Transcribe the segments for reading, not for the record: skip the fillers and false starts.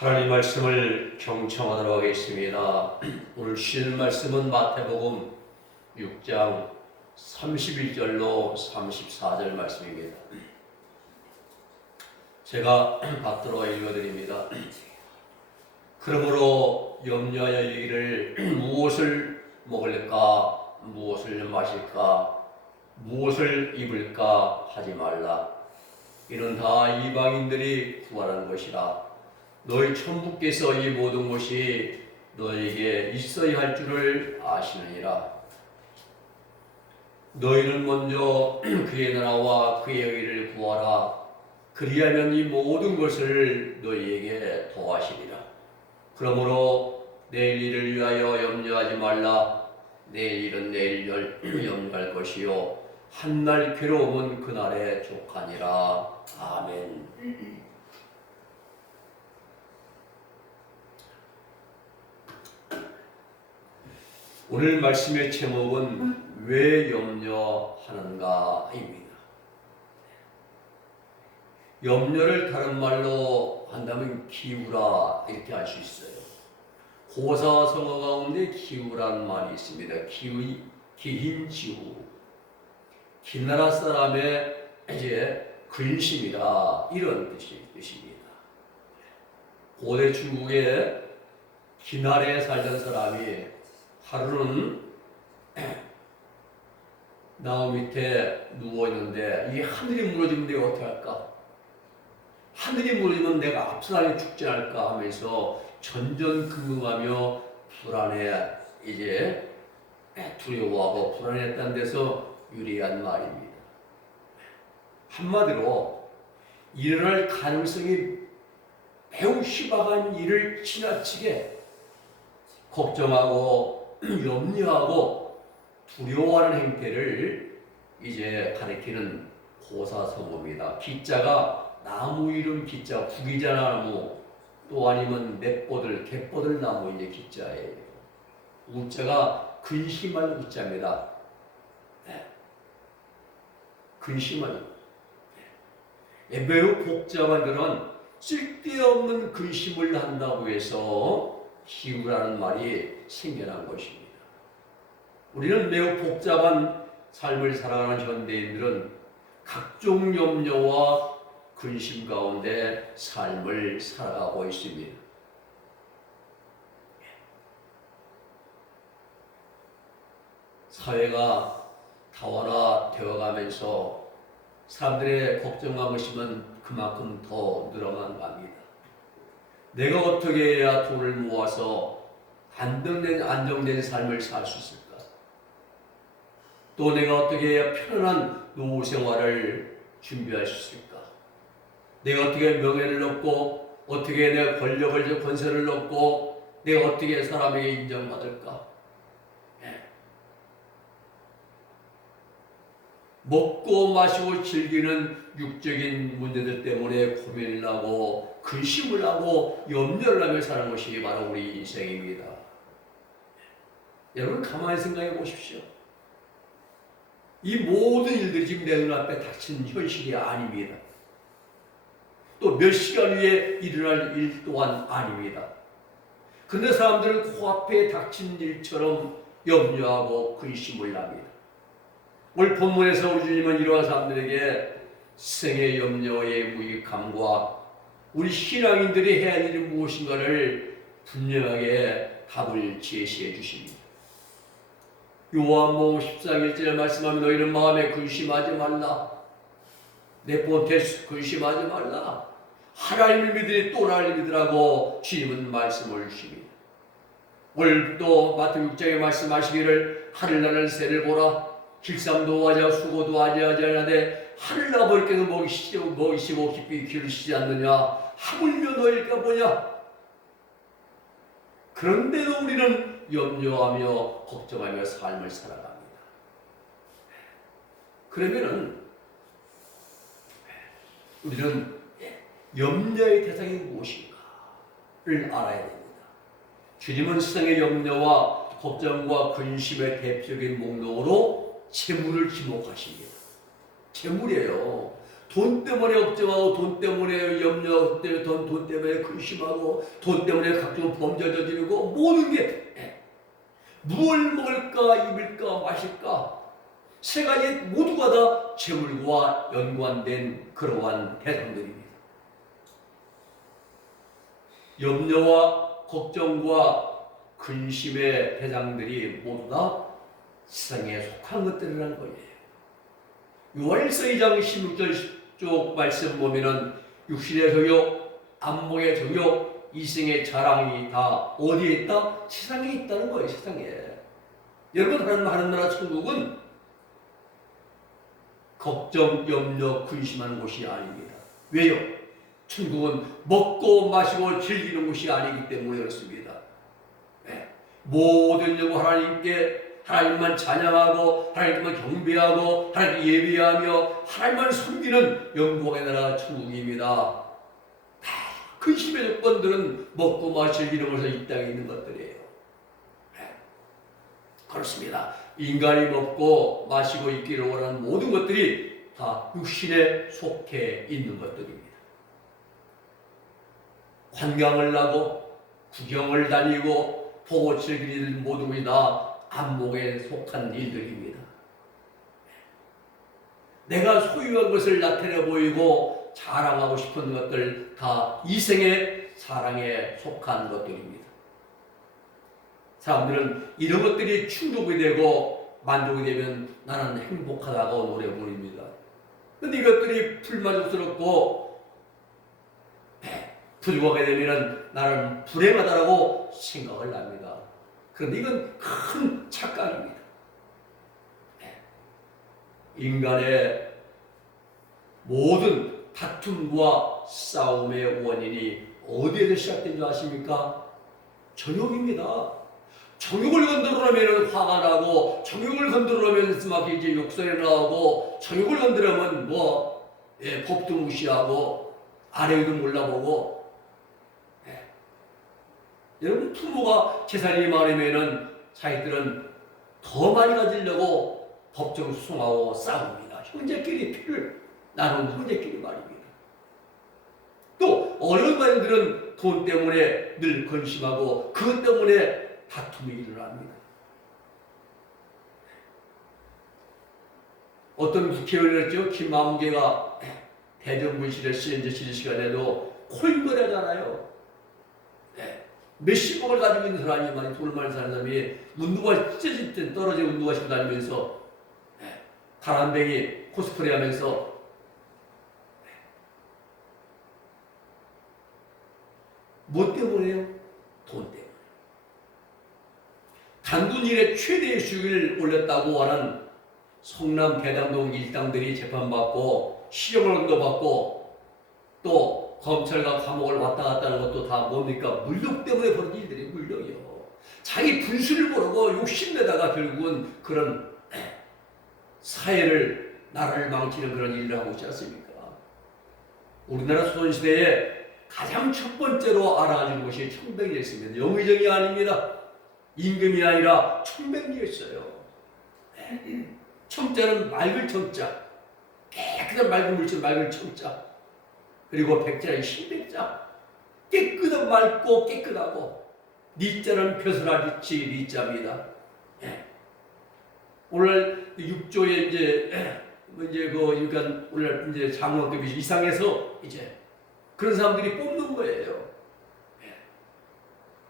하나님 말씀을 경청하도록 하겠습니다. 오늘 주시는 말씀은 마태복음 6장 31절로 34절 말씀입니다. 제가 받들어 읽어드립니다. 그러므로 염려하여 이르기를 무엇을 먹을까, 무엇을 마실까, 무엇을 입을까 하지 말라. 이는 다 이방인들이 구하는 것이라. 너희 천부께서 이 모든 것이 너에게 있어야 할 줄을 아시느니라. 너희는 먼저 그의 나라와 그의 의를 구하라. 그리하면 이 모든 것을 너희에게 더하시리라. 그러므로 내일 일을 위하여 염려하지 말라. 내일 일은 내일 염려할 것이요 한날 괴로움은 그날에 족하니라. 아멘. 오늘 말씀의 제목은 왜 염려하는가입니다. 염려를 다른 말로 한다면 기우라 이렇게 할 수 있어요. 고사성어 가운데 기우라는 말이 있습니다. 기흰지우. 기나라 사람의 이제 근심이다 이런 뜻입니다. 고대 중국에 기나라에 살던 사람이 하루는 나무 밑에 누워있는데 이 하늘이 무너지면 내가 어떻게 할까? 하늘이 무너지면 내가 앞사람이 죽지 않을까 하면서 전전긍긍하며 불안해 이제 두려워하고 불안했다는 데서 유래한 말입니다. 한마디로 일어날 가능성이 매우 희박한 일을 지나치게 걱정하고 염려하고 두려워하는 행태를 이제 가리키는 고사성어입니다. 기자가 나무 이름 기자, 구기자 나무, 또 아니면 맷보들, 갯보들 나무 이제 기자예요. 우자가 근심한 우자입니다. 근심한. 매우 복잡한 그런 쓸데없는 근심을 한다고 해서 기우라는 말이 생겨난 것입니다. 우리는 매우 복잡한 삶을 살아가는 현대인들은 각종 염려와 근심 가운데 삶을 살아가고 있습니다. 사회가 다원화되어 가면서 사람들의 걱정과 의심은 그만큼 더 늘어만 갑니다. 내가 어떻게 해야 돈을 모아서 안정된 삶을 살 수 있을까? 또 내가 어떻게 해야 편안한 노후 생활을 준비할 수 있을까? 내가 어떻게 명예를 얻고, 어떻게 내가 권력을, 권세를 얻고, 내가 어떻게 사람에게 인정받을까? 먹고 마시고 즐기는 육적인 문제들 때문에 고민을 하고 근심을 하고 염려를 하며 사는 것이 바로 우리 인생입니다. 여러분 가만히 생각해 보십시오. 이 모든 일들이 지금 내 눈앞에 닥친 현실이 아닙니다. 또 몇 시간 후에 일어날 일 또한 아닙니다. 그런데 사람들은 코앞에 닥친 일처럼 염려하고 근심을 합니다. 오늘 본문에서 우리 주님은 이러한 사람들에게 생의 염려의 무익함과 우리 신앙인들이 해야 할 일이 무엇인가를 분명하게 답을 제시해 주십니다. 요한복음 14장 1절에 말씀하면 너희는 마음에 근심하지 말라. 내 본태 근심하지 말라. 하나님을 믿으니 또 나를 믿으라고 주님은 말씀을 주십니다. 오늘 또 마태복음 6장에 말씀하시기를 하늘나라는 새를 보라. 길쌈도 하자 수고도 하지 않으되 하늘 아버지께서 먹이시고 깊이 기르시지 않느냐. 하물며 너희가 보냐. 그런데도 우리는 염려하며 걱정하며 삶을 살아갑니다. 그러면은 우리는 염려의 대상이 무엇인가를 알아야 됩니다. 주님은 세상의 염려와 걱정과 근심의 대표적인 목록으로 재물을 지목하십니다. 재물이에요. 돈 때문에 걱정하고 돈 때문에 염려, 돈 때문에 근심하고 돈 때문에 각종 범죄 저지르고 모든 게 무엇을 먹을까 입을까 마실까 세 가지 모두가 다 재물과 연관된 그러한 대상들입니다. 염려와 걱정과 근심의 대상들이 모두 다 세상에 속한 것들이라는 거예요. 요한일서 2장 16절 쪽 말씀 보면은 육신의 정욕, 안목의 정욕, 이생의 자랑이 다 어디에 있다? 세상에 있다는 거예요. 세상에. 여러분 하는 나라 천국은 걱정, 염려, 근심하는 곳이 아닙니다. 왜요? 천국은 먹고 마시고 즐기는 곳이 아니기 때문에 그렇습니다. 네. 모든 영혼 하나님께 하나님만 찬양하고 하나님만 경배하고 하나님께 예배하며 하나님만 섬기는 영광의 나라 천국입니다. 근심의 조건들은 먹고 마시고 즐기는 곳에서 이 땅에 있는 것들이에요. 네. 그렇습니다. 인간이 먹고 마시고 있기를 원하는 모든 것들이 다 육신에 속해 있는 것들입니다. 관광을 하고 구경을 다니고 보고 즐기는 모든 것이 다 안목에 속한 일들입니다. 내가 소유한 것을 나타내 보이고 자랑하고 싶은 것들 다 이생의 사랑에 속한 것들입니다. 사람들은 이런 것들이 충족이 되고 만족이 되면 나는 행복하다고 노래 부릅니다. 그런데 이것들이 불만족스럽고 부족하게 되면 나는 불행하다고 생각을 합니다. 그런데 이건 큰 착각입니다. 인간의 모든 다툼과 싸움의 원인이 어디에서 시작된 줄 아십니까? 정욕입니다. 정욕을 건드리면 화가 나고, 정욕을 건드리면 막 이제 욕설이 나오고, 정욕을 건드리면 법도 무시하고, 아래에도 몰라보고. 여러분, 부모가 재산이 많으면은 자기들은 더 많이 가지려고 법정 소송하고 싸웁니다. 형제끼리 피를 나누는 형제끼리 말입니다. 또 어려운 사람들은 돈 때문에 늘 근심하고 그것 때문에 다툼이 일어납니다. 어떤 국회의원이었죠. 김만개가 대정부실에 시행질 시간에도 코인거래하잖아요. 몇십억을 가지고 있는 사람이 많이 돈을 많이 사는 사람이 운동화 찢어질 때 떨어져 운동화 신고 다니면서 가람뱅이 코스프레 하면서 뭐 때문에요? 돈 때문에. 단군 일의 최대의 수익을 올렸다고 하는 성남 대장동 일당들이 재판받고 시험을 언도받고 또 검찰과 감옥을 왔다 갔다 하는 것도 다 뭡니까? 물욕 때문에 벌어진 일들이 물욕이요. 자기 분수를 모르고 욕심내다가 결국은 그런 사회를 나라를 망치는 그런 일을 하고 있지 않습니까? 우리나라 조선시대에 가장 첫 번째로 알아가는 것이 청백리였습니다. 영의정이 아닙니다. 임금이 아니라 청백리였어요. 청자는 맑을 청자, 깨끗한 맑은 물질 맑을 청자, 그리고 백자는 신백자, 깨끗한 맑고 깨끗하고, 니자는 벼슬아리치 니자입니다. 오늘 6조에 이제 그러니까 오늘 이제 장로급이 이상해서 이제 그런 사람들이 뽑는 거예요.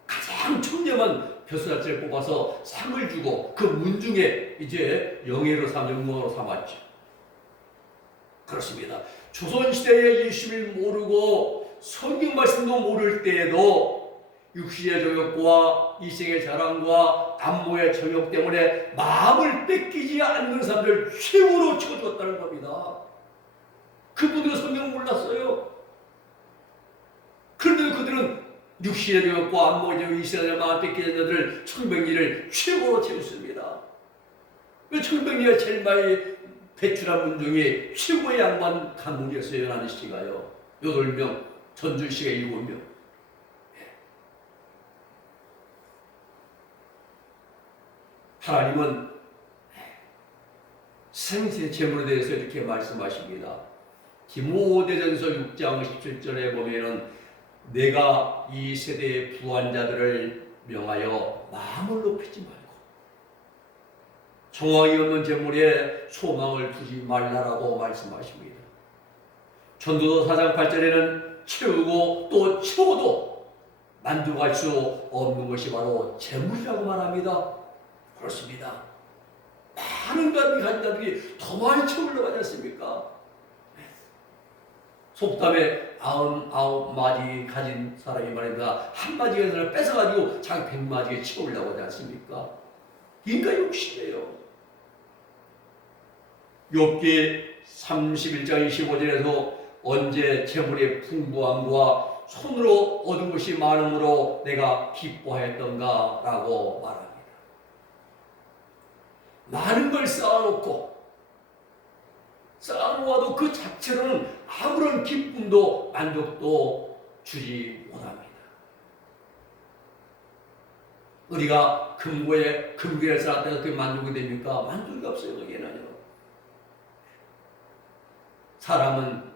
가장 청렴한 벼슬아리치를 뽑아서 상을 주고 그 문중에 이제 영예로 영광으로 삼았죠. 그렇습니다. 조선시대의 예수를 모르고 성경 말씀도 모를 때에도 육신의 정욕과 이생의 자랑과 안모의 정욕 때문에 마음을 뺏기지 않는 사람들 최후로 쳐주었다는 겁니다. 그분들은 성경을 몰랐어요. 그런데 그들은 육신의 정욕과 안모의 정욕, 이생의 자랑, 마음을 뺏기지 않는 자들을 청백리를 최고로 채웠습니다. 청백리가 제일 많이 배출한 분 중에 최고의 양반 가문이었어요. 연하는 씨가요. 8명, 전준 씨가 7명. 하나님은 생세 재물에 대해서 이렇게 말씀하십니다. 디모데전서 6장 17절에 보면은 내가 이 세대의 부한자들을 명하여 마음을 높이지 말고 정황이 없는 재물에 소망을 두지 말라라고 말씀하십니다. 전도서 4장 8절에는 채우고 또 채워도 만족할 수 없는 것이 바로 재물이라고 말합니다. 그렇습니다. 많은 가지 가진 자들이 더 많이 채우려고 하지 않습니까? 속담에 99마디 가진 사람이 말입니다. 한 마디를 뺏어가지고 자기 100마디에 채우려고 하지 않습니까? 인간 욕심이에요. 욥기 31장 25절에서 언제 재물의 풍부함과 손으로 얻은 것이 많음으로 내가 기뻐하였던가 라고 말합니다. 많은 걸 쌓아놓아도 그 자체로는 아무런 기쁨도 만족도 주지 못합니다. 우리가 금괴를 쌓았다가 그게 만족이 됩니까? 만족이 없어요. 거기에는요. 사람은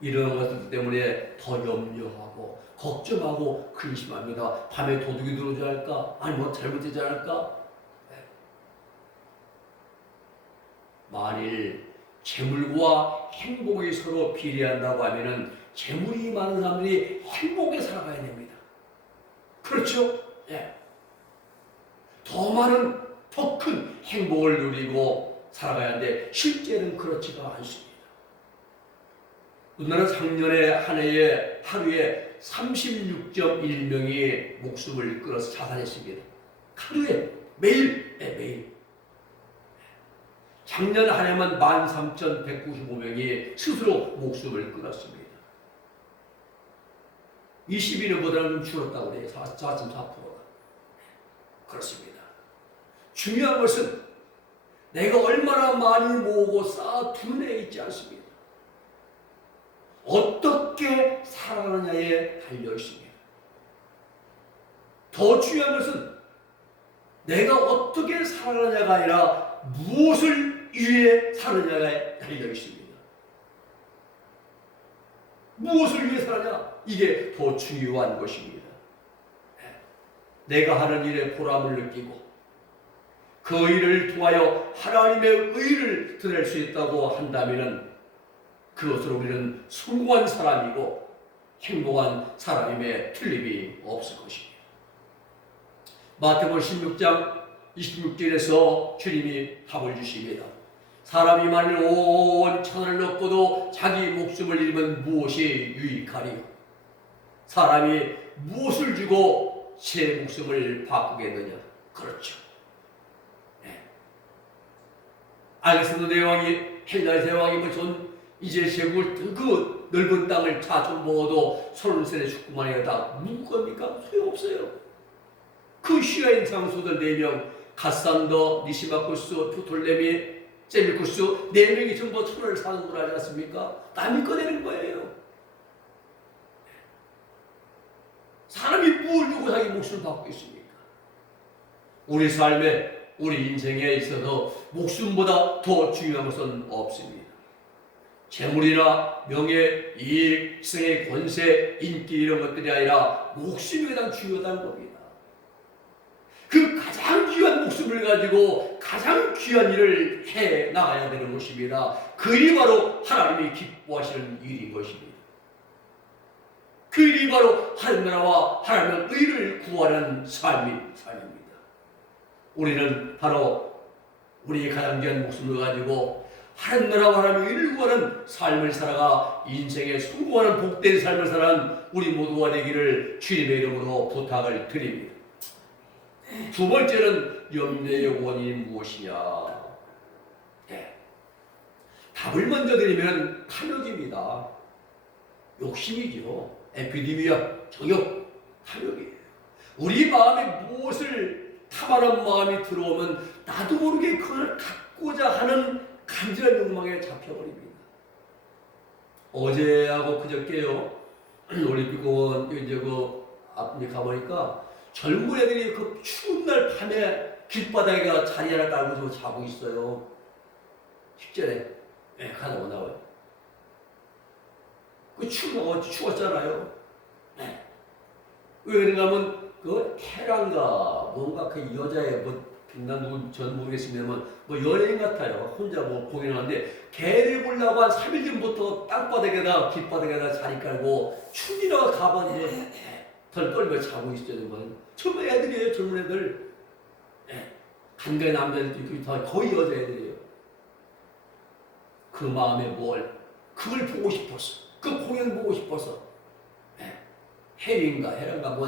이런 것들 때문에 더 염려하고 걱정하고 근심합니다. 밤에 도둑이 들어오지 않을까? 아니 뭐 잘못되지 않을까? 만일 재물과 행복이 서로 비례한다고 하면은 재물이 많은 사람들이 행복에 살아가야 됩니다. 그렇죠? 예. 더 많은, 더 큰 행복을 누리고 살아가야 하는데 실제는 그렇지가 않습니다. 우리나라 작년에 한 해에 하루에 36.1명이 목숨을 끊어서 자살했습니다. 하루에 매일. 작년 한 해만 13,195명이 스스로 목숨을 끊었습니다. 22년보다는 좀 줄었다고 그래요. 4.4%가. 그렇습니다. 중요한 것은 내가 얼마나 많이 모으고 쌓아두는 데 있지 않습니다. 어떻게 살아가느냐에 달려 있습니다. 더 중요한 것은 내가 어떻게 살아가느냐가 아니라 무엇을 위해 사느냐에 달려 있습니다. 무엇을 위해 사느냐? 이게 더 중요한 것입니다. 내가 하는 일에 보람을 느끼고 그 일을 통하여 하나님의 의를 드릴 수 있다고 한다면 그것으로 우리는 성공한 사람이고 행복한 사람임에 틀림이 없을 것입니다. 마태복음 16장 26절에서 주님이 답을 주십니다. 사람이 만일 온 천하를 얻고도 자기 목숨을 잃으면 무엇이 유익하리요? 사람이 무엇을 주고 제 목숨을 바꾸겠느냐? 그렇죠. 알렉산더 대왕이 헬라의 대왕이면 전 이제 제국을 그 넓은 땅을 자주 먹어도 30세에 죽고만 해야 다 누구 겁니까? 소용없어요. 그 휘하인 장수들 4명 가산더, 니시마쿠스, 프톨레미, 셀리쿠스 4명이 전부 천하를 사는 걸 알지 않습니까? 남이 꺼내는 거예요. 사람이 뭘 주고 자기 목숨을 받고 있습니까? 우리 삶에, 우리 인생에 있어서 목숨보다 더 중요한 것은 없습니다. 재물이나 명예, 이익, 생의 권세, 인기 이런 것들이 아니라 목숨이 가장 중요하다는 겁니다. 그 가장 귀한 목숨을 가지고 가장 귀한 일을 해 나가야 되는 것입니다. 그 일이 바로 하나님이 기뻐하시는 일인 것입니다. 그 일이 바로 하나님 나라와 하나님의 의를 구하는 삶입니다. 우리는 바로 우리의 가장 귀한 목숨을 가지고 하나님 나라와 하나님의 의를 구하는 삶을 살아가 인생에 성공하는 복된 삶을 살아가는 우리 모두가 되기를 주님의 이름으로 부탁을 드립니다. 두 번째는 염려의 원인이 무엇이냐? 답을 먼저 드리면 탐욕입니다. 욕심이죠. 에피디미아, 정욕, 탐욕이에요. 우리 마음에 무엇을 탐하는 마음이 들어오면 나도 모르게 그걸 갖고자 하는 간절한 욕망에 잡혀버립니다. 어제하고 그저께요, 올림픽공원 이제 앞에 가보니까 젊은 애들이 그 추운 날 밤에 길바닥에 자리 하나 깔고 자고 있어요. 식전에 가다 나와요. 그 추웠잖아요. 네. 왜 그런가 하면 그 테란가 뭔가 그 여자의 난 누구 전 모르겠습니다만 연예인 같아요. 혼자 공연하는데 개를 보려고 한 3일 전부터 땅바닥에다 길바닥에다 자리 깔고 춤이라 가만히 덜 떨며 자고 있어요. 젊은 애들이에요. 젊은 애들. 간간히 남자들도 다 거의 여자애들이에요. 그 마음에 그걸 보고 싶었어. 그 공연 보고 싶어서. 해란가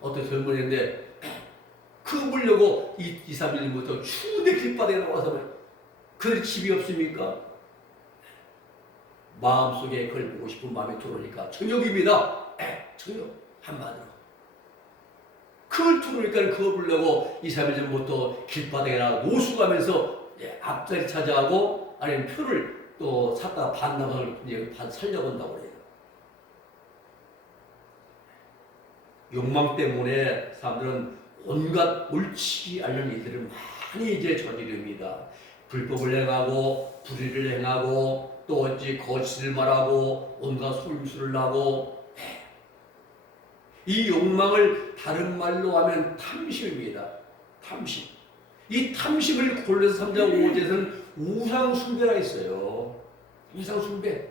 어떤 젊은 애인데 그거 보려고 2-3일 전부터 추운데 길바닥에 나와서 그들 집이 없습니까? 마음속에 그걸 보고 싶은 마음이 들어오니까 저녁입니다. 저녁 한마디로. 그걸 들으니까 그거 보려고 2-3일 전부터 길바닥에나 노숙하면서 앞자리 차지하고 아니면 표를 또 샀다가 반납을 살려본다고 그래요. 욕망 때문에 사람들은 온갖 옳지 않은 일들을 많이 저지릅니다. 불법을 행하고 불의를 행하고 또 어찌 거짓을 말하고 온갖 술수를 하고 이 욕망을 다른 말로 하면 탐심입니다. 탐심. 이 탐심을 골로새 3장 5절에서는 우상숭배가 있어요. 우상숭배.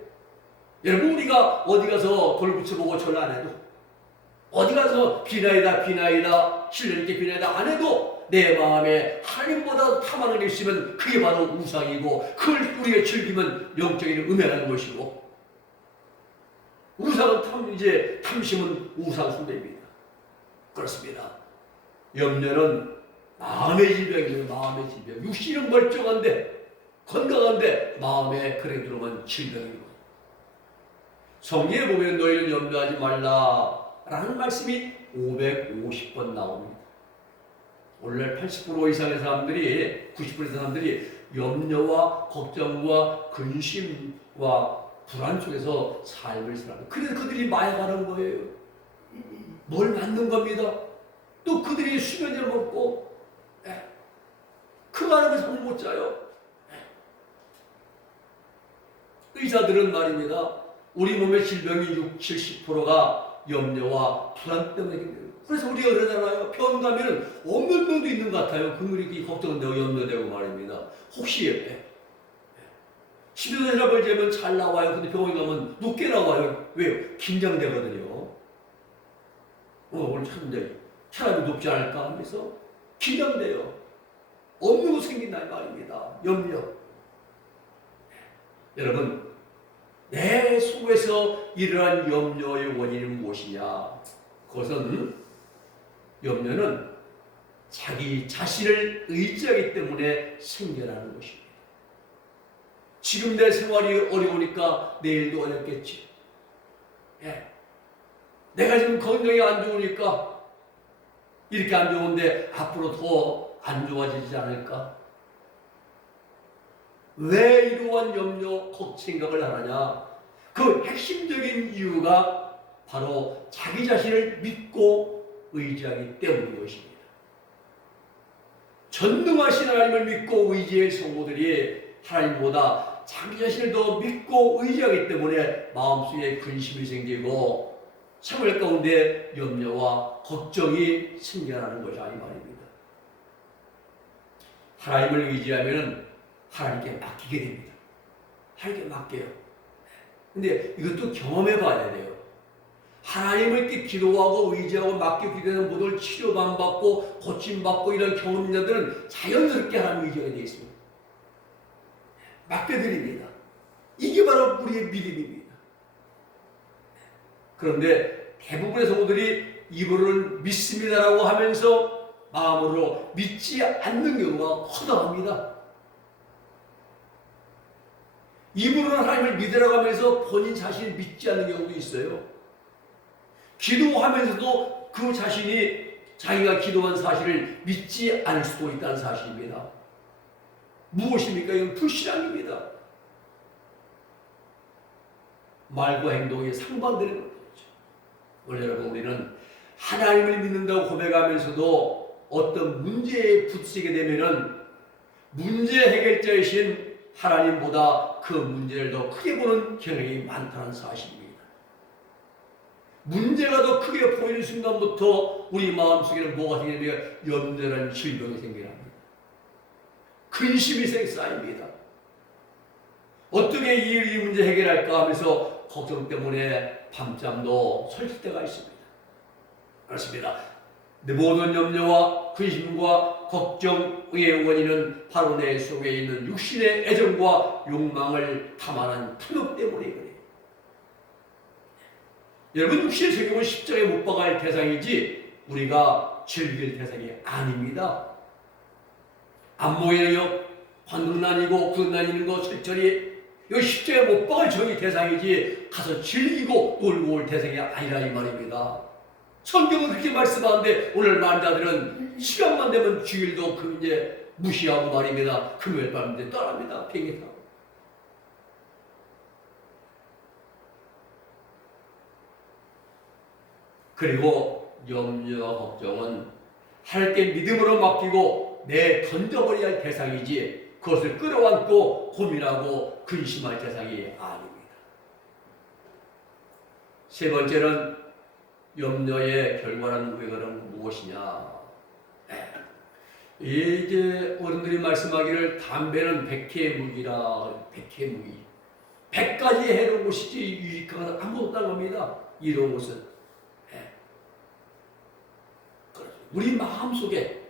여러분 우리가 어디 가서 돌 붙여보고 절 안 해도 어디 가서 비나이다 신령님께 비나이다 안 해도 내 마음에 하나님보다 탐하는 게 있으면 그게 바로 우상이고 그걸 우리가 즐기면 영적인 음해라는 것이고 탐심은 우상 숭배입니다. 그렇습니다. 염려는 마음의 질병이에요. 마음의 질병. 육신은 멀쩡한데 건강한데 마음에 그래 들어오면 질병입니다. 성경에 보면 너희는 염려하지 말라 라는 말씀이 550번 나옵니다. 오늘날 80% 이상의 사람들이 90% 이상의 사람들이 염려와 걱정과 근심과 불안 속에서 삶을 살아요. 그래서 그들이 마약하는 거예요. 뭘 맞는 겁니다. 또 그들이 수면제를 먹고 그거 하는 거 잠을 못 자요. 의사들은 말입니다. 우리 몸의 질병이 60-70%가 염려와 불안 때문에 생겨요. 그래서 우리가 그러잖아요. 병 가면은 없는 병도 있는 것 같아요. 그물이 걱정되고 염려되고 말입니다. 혹시 12도 혈압을 재면 잘 나와요. 근데 병원에 가면 높게 나와요. 왜요? 긴장되거든요. 오늘 쳤는데 혈압이 높지 않을까 하면서 긴장돼요. 없는 거 생긴다 말입니다. 염려. 여러분 내 속에서 일어난 염려의 원인은 무엇이냐? 그것은 염려는 자기 자신을 의지하기 때문에 생겨나는 것입니다. 지금 내 생활이 어려우니까 내일도 어렵겠지. 내가 지금 건강이 안 좋으니까 이렇게 안 좋은데 앞으로 더 안 좋아지지 않을까? 왜 이러한 염려, 생각을 하느냐? 그 핵심적인 이유가 바로 자기 자신을 믿고 의지하기 때문인 것입니다. 전능하신 하나님을 믿고 의지할 성도들이 하나님보다 자기 자신을 더 믿고 의지하기 때문에 마음속에 근심이 생기고 생활 가운데 염려와 걱정이 생겨나는 것이 아니 말입니다. 하나님을 의지하면 하나님께 맡기게 됩니다. 하나님께 맡겨요. 근데 이것도 경험해 봐야 돼요. 하나님을 기도하고 의지하고 맡기고 기도하는 모든 치료만 받고 고침받고 이런 경험자들은 자연스럽게 하나님 의지하게 되어 있습니다. 맡겨드립니다. 이게 바로 우리의 믿음입니다. 그런데 대부분의 성도들이 입으로는 믿습니다라고 하면서 마음으로 믿지 않는 경우가 허다합니다. 입으로는 하나님을 믿으라고 하면서 본인 자신을 믿지 않는 경우도 있어요. 기도하면서도 그 자신이 자기가 기도한 사실을 믿지 않을 수도 있다는 사실입니다. 무엇입니까? 이건 불신앙입니다. 말과 행동이 상반되는 거죠. 원래 여러분 우리는 하나님을 믿는다고 고백하면서도 어떤 문제에 부딪히게 되면은 문제 해결자이신 하나님보다 그 문제를 더 크게 보는 경향이 많다는 사실입니다. 문제가 더 크게 보이는 순간부터 우리 마음속에는 뭐가 생기냐면 염려라는 질병이 생겨납니다. 근심이 쌓입니다. 어떻게 이 문제 해결할까 하면서 걱정 때문에 밤잠도 설칠 때가 있습니다. 그렇습니다. 모든 염려와 근심과 걱정의 원인은 바로 내 속에 있는 육신의 애정과 욕망을 탐하는 탐욕 때문에 그래요. 여러분, 육신의 세계는 십자가에 못 박아야 할 대상이지 우리가 즐길 대상이 아닙니다. 안모에요 관등난이고 구등난이는 거 철저히 이거 십자가에 못 박을 저기 대상이지 가서 즐기고 놀고 올 대상이 아니라 이 말입니다. 성경은 그렇게 말씀하는데 오늘 만자들은 시간만 되면 주일도 그 이제 무시하고 말입니다. 금요일 밤 이제 떠납니다. 비행기 타고. 그리고 염려와 걱정은 하나님께 믿음으로 맡기고 내 던져버려야 할 대상이지 그것을 끌어안고 고민하고 근심할 대상이 아닙니다. 세 번째는 염려의 결과는 우리는 무엇이냐? 이제 어른들이 말씀하기를 담배는 백해의 무기라. 백해의 무기. 100가지 해로운 것이지 유익한 것은 아무것도 안 합니다. 이런 것은. 우리 마음속에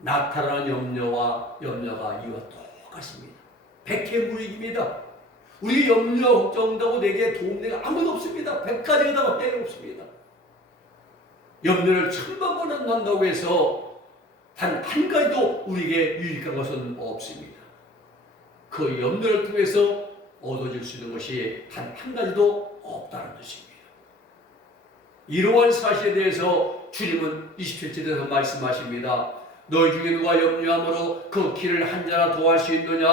나타나는 염려가 이와 똑같습니다. 백해무익입니다. 우리 염려 걱정한다고 내게 도움되는 아무도 없습니다. 100가지가 해가 없습니다. 염려를 1000번 한다고 해서 단 한 가지도 우리에게 유익한 것은 없습니다. 그 염려를 통해서 얻어질 수 있는 것이 단 한 가지도 없다는 뜻입니다. 이러한 사실에 대해서 주님은 27절에서 말씀하십니다. 너희 중에 누가 염려함으로 그 키를 한 자나 더할 수 있느냐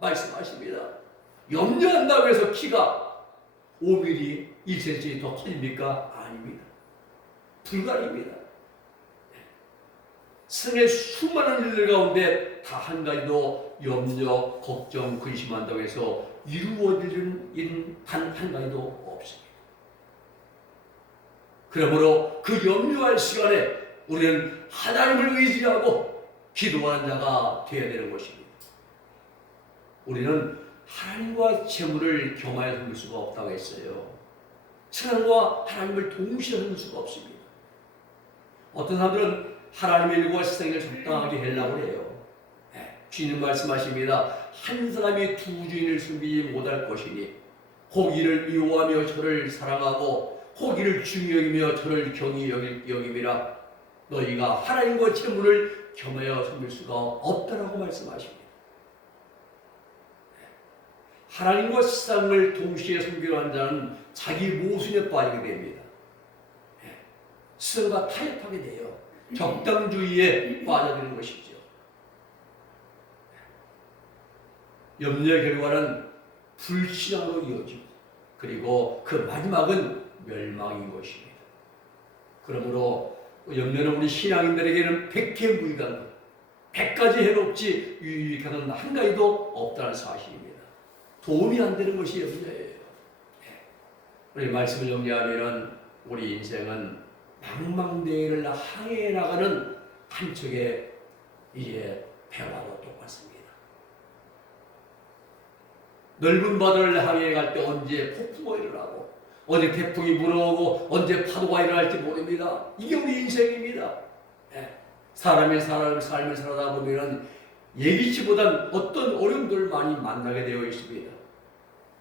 말씀하십니다. 염려한다고 해서 키가 5mm, 1cm 더 커집니까? 아닙니다. 불가능입니다. 세상의 수많은 일들 가운데 다 한 가지도 염려, 걱정, 근심한다고 해서 이루어지는 일은 단 한 가지도 없습니다. 그러므로 그 염려할 시간에 우리는 하나님을 의지하고 기도하는 자가 되어야 되는 것입니다. 우리는 하나님과 재물을 겸하여 섬길 수가 없다고 했어요. 세상과 하나님을 동시에 섬길 수가 없습니다. 어떤 사람들은 하나님의 일과 세상을 적당하게 하려고 해요. 주님 말씀하십니다. 한 사람이 두 주인을 섬기지 못할 것이니 고기를 미워하며 저를 사랑하고 고기를 중히 여기며 저를 경히 여김이라. 너희가 하나님과 재물을 겸하여 섬길 수가 없다라고 말씀하십니다. 하나님과 세상을 동시에 섬기려 하는 자는 자기 모순에 빠지게 됩니다. 세상과 타협하게 돼요. 적당주의에 빠져드는 것이죠. 염려의 결과는 불신앙으로 이어지고 그리고 그 마지막은 멸망인 것입니다. 그러므로 염려는 우리 신앙인들에게는 백해무익한 것, 100가지 해롭지 유익한 한 가지도 없다는 사실입니다. 도움이 안 되는 것이 염려예요. 우리 말씀을 정리하면 우리 인생은 망망대해를 항해해 나가는 한 척의 이제 배와도 똑같습니다. 넓은 바다를 항해해 갈 때 언제 폭풍이 일어나고 언제 태풍이 불어오고 언제 파도가 일어날지 모릅니다. 이게 우리 인생입니다. 사람의 삶을 살다 보면 예기치 못한 어떤 어려움들을 많이 만나게 되어 있습니다.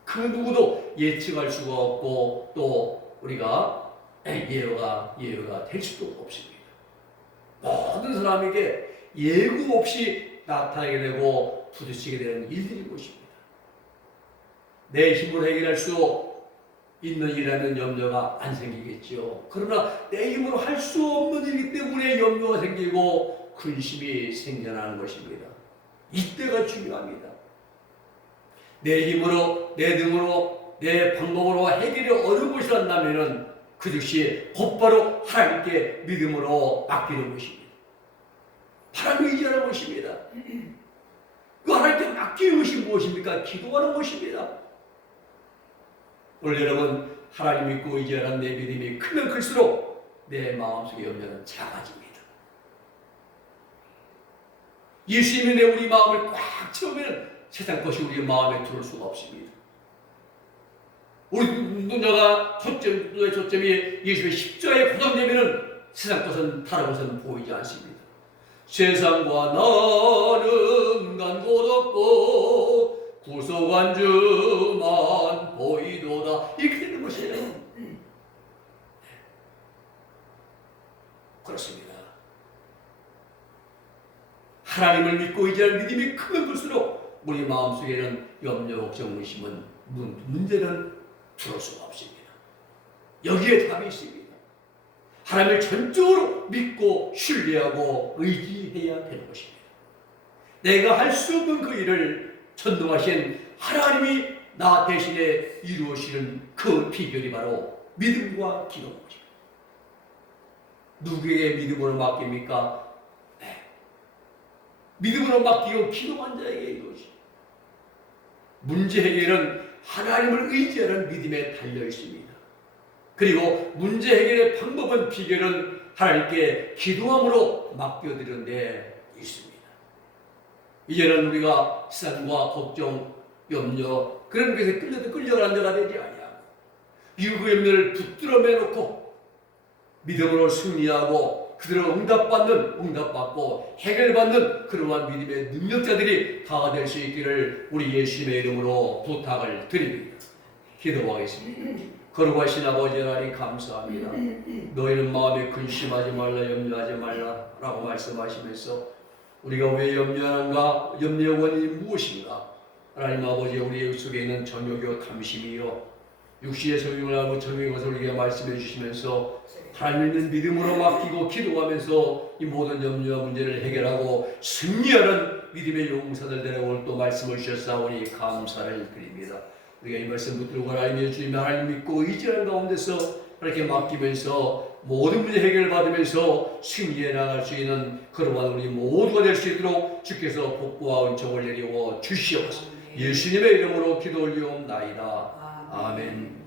그 누구도 예측할 수가 없고 또 우리가 예외가 될 수도 없습니다. 모든 사람에게 예고 없이 나타나게 되고 부딪히게 되는 일들인 것입니다. 내 힘으로 해결할 수 있는 일이라면 염려가 안 생기겠죠. 그러나 내 힘으로 할 수 없는 일이기 때문에 염려가 생기고 근심이 생겨나는 것입니다. 이때가 중요합니다. 내 힘으로, 내 등으로, 내 방법으로 해결이 어려운 것이 한다면 그 즉시 곧바로 하나님께 믿음으로 맡기는 것입니다. 하나님을 의지하는 것입니다. 그 하나님께 맡기는 것이 무엇입니까? 기도하는 것입니다. 오늘 여러분 하나님 믿고 의지하는 내 믿음이 크면 클수록 내 마음속의 염려는 작아집니다. 예수 믿는 우리 마음을 꽉 채우면 세상 것이 우리 마음에 들어올 수가 없습니다. 우리 눈여가 초점이 예수의 십자가에 고정되면 세상 것은 다른 것은 보이지 않습니다. 세상과 나는 간 곳 없고 구속한 주만 보이도다. 이렇게 되는 것이에요. 그렇습니다. 하나님을 믿고 의지하는 믿음이 크면 클수록 우리 마음속에는 염려, 걱정, 의심은 문제는 들어올 수가 없습니다. 여기에 답이 있습니다. 하나님을 전적으로 믿고 신뢰하고 의지해야 되는 것입니다. 내가 할 수 없는 그 일을 전능하신 하나님이 나 대신에 이루시는 그 비결이 바로 믿음과 기도인 것입니다. 누구에게 믿음으로 맡깁니까? 네. 믿음으로 맡기고 기도한 자에게 이루어집니다. 문제 해결은 하나님을 의지하는 믿음에 달려 있습니다. 그리고 문제 해결의 방법은 비결은 하나님께 기도함으로 맡겨드리는 데 있습니다. 이제는 우리가 세상과 걱정, 염려 그런 것에 끌려가는 자가 되지 아니하고 유구 염려를 붙들어 매놓고 믿음으로 승리하고 그대로 응답받고 해결받는 그러한 믿음의 능력자들이 다 될 수 있기를 우리 예수님의 이름으로 부탁을 드립니다. 기도하겠습니다. 거룩하신 아버지 하나님 감사합니다. 너희는 마음에 근심하지 말라 염려하지 말라라고 말씀하시면서 우리가 왜 염려하는가? 염려의 원인이 무엇인가? 하나님 아버지 우리 속에 있는 정욕이요 탐심이요 육신의 성욕을 하고 정욕의 것을 우리에게 말씀해 주시면서 하나님 있는 믿음으로 맡기고 기도하면서 이 모든 염려와 문제를 해결하고 승리하는 믿음의 용사들 되라고 또 말씀을 주셨사오니 감사를 드립니다. 우리가 이 말씀 붙들고 하나님의 주님 하나님 믿고 의지하는 가운데서 이렇게 맡기면서 모든 문제 해결받으면서 승리해 나갈 수 있는 그러한 우리 모두가 될 수 있도록 주께서 복과 은총을 내리워 주시옵소서. 예수님의 이름으로 기도 올리옵나이다. 아멘.